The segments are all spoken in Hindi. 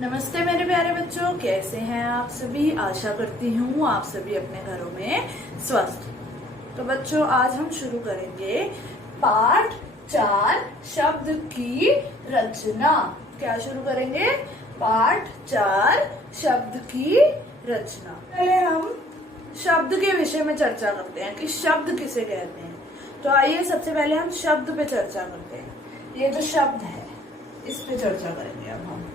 नमस्ते मेरे प्यारे बच्चों, कैसे हैं आप सभी। आशा करती हूँ आप सभी अपने घरों में स्वस्थ। तो बच्चों, आज हम शुरू करेंगे पाठ 4 शब्द की रचना। क्या शुरू करेंगे? पाठ 4 शब्द की रचना। पहले हम शब्द के विषय में चर्चा करते हैं कि शब्द किसे कहते हैं। तो आइए सबसे पहले हम शब्द पे चर्चा करते हैं। ये जो शब्द है इस पे चर्चा करेंगे अब हम।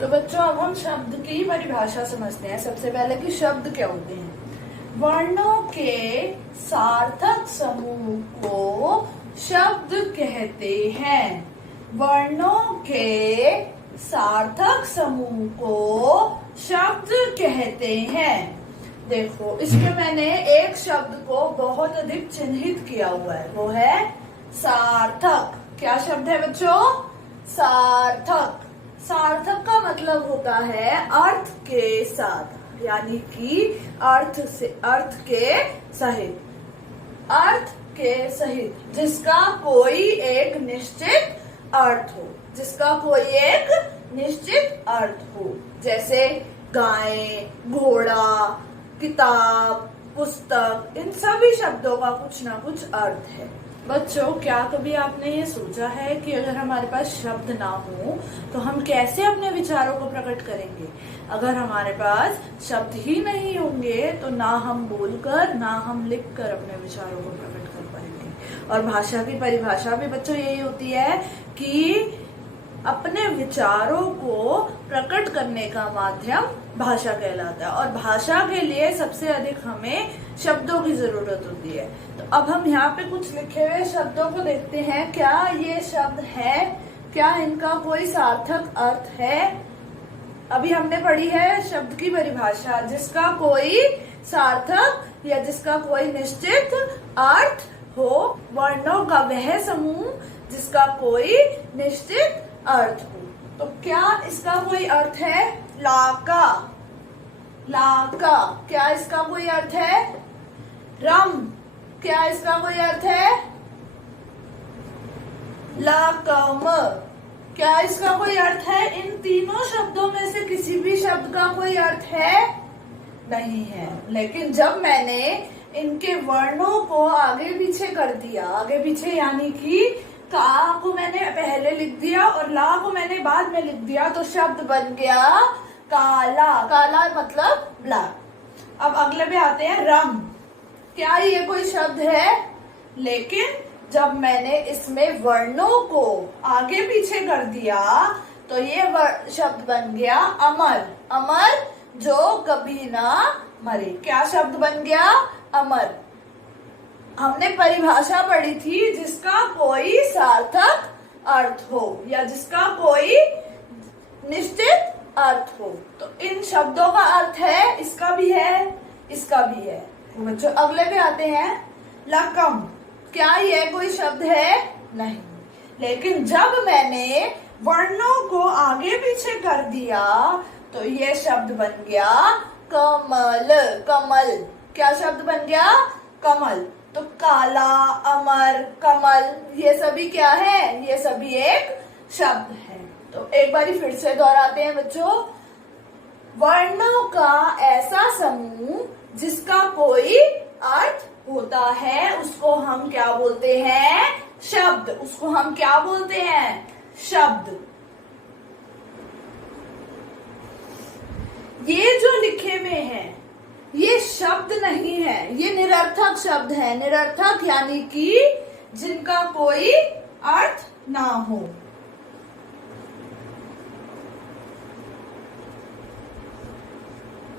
तो बच्चों, अब हम शब्द की परिभाषा समझते हैं। सबसे पहले कि शब्द क्या होते हैं। वर्णों के सार्थक समूह को शब्द कहते हैं। वर्णों के सार्थक समूह को शब्द कहते हैं। देखो, इसमें मैंने एक शब्द को बहुत अधिक चिन्हित किया हुआ है, वो है सार्थक। क्या शब्द है बच्चों? सार्थक। सार्थक का मतलब होता है अर्थ के साथ, यानी कि अर्थ के सहित। अर्थ के सहित, जिसका कोई एक निश्चित अर्थ हो। जिसका कोई एक निश्चित अर्थ हो। जैसे गाय, घोड़ा, किताब, पुस्तक, इन सभी शब्दों का कुछ ना कुछ अर्थ है। बच्चों, क्या कभी आपने ये सोचा है कि अगर हमारे पास शब्द ना हो तो हम कैसे अपने विचारों को प्रकट करेंगे? अगर हमारे पास शब्द ही नहीं होंगे तो ना हम बोलकर ना हम लिखकर अपने विचारों को प्रकट कर पाएंगे। और भाषा की परिभाषा भी बच्चों यही होती है कि अपने विचारों को प्रकट करने का माध्यम भाषा कहलाता है। और भाषा के लिए सबसे अधिक हमें शब्दों की जरूरत होती है। तो अब हम यहाँ पे कुछ लिखे हुए शब्दों को देखते हैं। क्या ये शब्द है? क्या इनका कोई सार्थक अर्थ है? अभी हमने पढ़ी है शब्द की परिभाषा, जिसका कोई सार्थक या जिसका कोई निश्चित अर्थ हो। वर्णों का वह समूह जिसका कोई निश्चित अर्थ हो। तो क्या इसका कोई अर्थ है? लाका। लाका। क्या इसका कोई अर्थ है? रम। क्या इसका कोई अर्थ है? लाकम। क्या इसका कोई अर्थ है? इन तीनों शब्दों में से किसी भी शब्द का कोई अर्थ है? नहीं है। लेकिन जब मैंने इनके वर्णों को आगे पीछे कर दिया, आगे पीछे यानी कि का को मैंने पहले लिख दिया और ला को मैंने बाद में लिख दिया, तो शब्द बन गया काला। काला मतलब ब्लैक। अब अगले पे आते हैं रंग। क्या ये कोई शब्द है? लेकिन जब मैंने इसमें वर्णों को आगे पीछे कर दिया तो ये शब्द बन गया अमर। अमर जो कभी ना मरे। क्या शब्द बन गया? अमर। हमने परिभाषा पढ़ी थी, जिसका कोई सार्थक अर्थ हो या जिसका कोई निश्चित अर्थ हो। तो इन शब्दों का अर्थ है, इसका भी है, इसका भी है। बच्चों, अगले पे आते हैं लकम। क्या यह कोई शब्द है? नहीं। लेकिन जब मैंने वर्णों को आगे पीछे कर दिया तो यह शब्द बन गया कमल। कमल। क्या शब्द बन गया? कमल। तो काला, अमर, कमल, ये सभी क्या है? ये सभी एक शब्द है। तो एक बारी फिर से दोहराते हैं बच्चों। वर्णों का ऐसा समूह जिसका कोई अर्थ होता है उसको हम क्या बोलते हैं? शब्द। उसको हम क्या बोलते हैं? शब्द। ये जो लिखे हुए हैं ये शब्द नहीं है, ये निरर्थक शब्द है। निरर्थक यानी कि जिनका कोई अर्थ ना हो।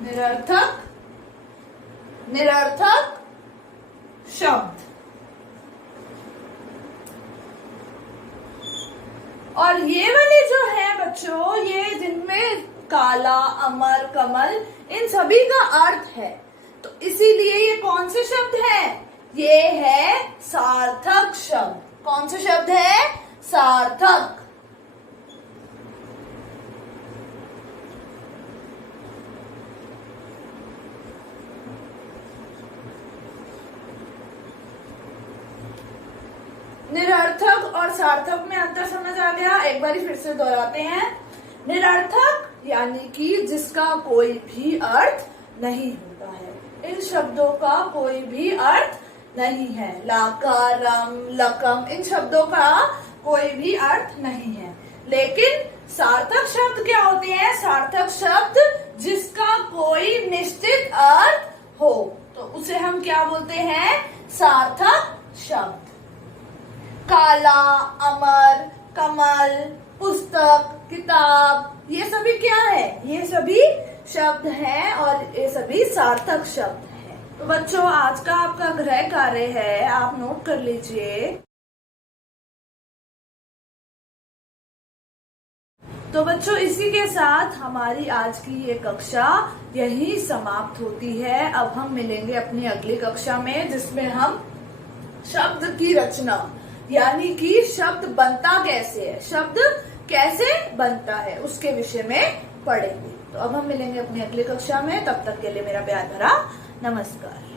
निरर्थक, निरर्थक शब्द। और ये वाले जो है बच्चों, ये जिनमें काला, अमर, कमल, इन सभी का अर्थ है। तो इसीलिए ये कौन से शब्द है? ये है सार्थक शब्द। कौन से शब्द है? सार्थक। निरर्थक और सार्थक में अंतर समझ आ गया? एक बार फिर से दोहराते हैं। निरर्थक यानी कि जिसका कोई भी अर्थ नहीं होता है। इन शब्दों का कोई भी अर्थ नहीं है। लाकारम, लकम, इन शब्दों का कोई भी अर्थ नहीं है। लेकिन सार्थक शब्द क्या होते हैं? सार्थक शब्द जिसका कोई निश्चित अर्थ हो, तो उसे हम क्या बोलते हैं? सार्थक शब्द। काला, अमर, कमल, पुस्तक, किताब, ये सभी क्या है? ये सभी शब्द हैं और ये सभी सार्थक शब्द हैं। तो बच्चों, आज का आपका गृह कार्य है, आप नोट कर लीजिए। तो बच्चों, इसी के साथ हमारी आज की ये कक्षा यही समाप्त होती है। अब हम मिलेंगे अपनी अगली कक्षा में, जिसमें हम शब्द की रचना यानी कि शब्द बनता कैसे है, शब्द कैसे बनता है, उसके विषय में पढ़ेंगे। तो अब हम मिलेंगे अपनी अगली कक्षा में। तब तक के लिए मेरा प्यार भरा नमस्कार।